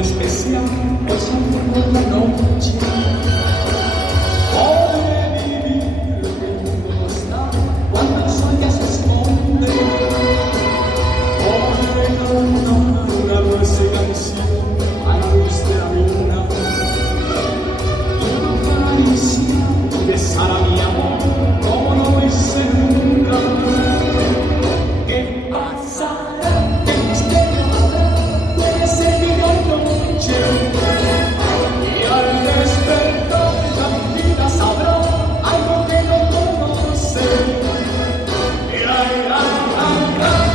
día especial, pasando por la noche. Podré vivir lo que el mundo no está, cuando el sol ya se esconde. Podré cantar una dulce canción a la luz de la luna. Y acariciar y besar a mi amor como no lo hice nunca. ¿Qué pasará? ¿Qué misterio habrá? Puede ser día y noche. Y al despertar la vida sabrá algo que no conoce. Y ay, ay, ay, ay.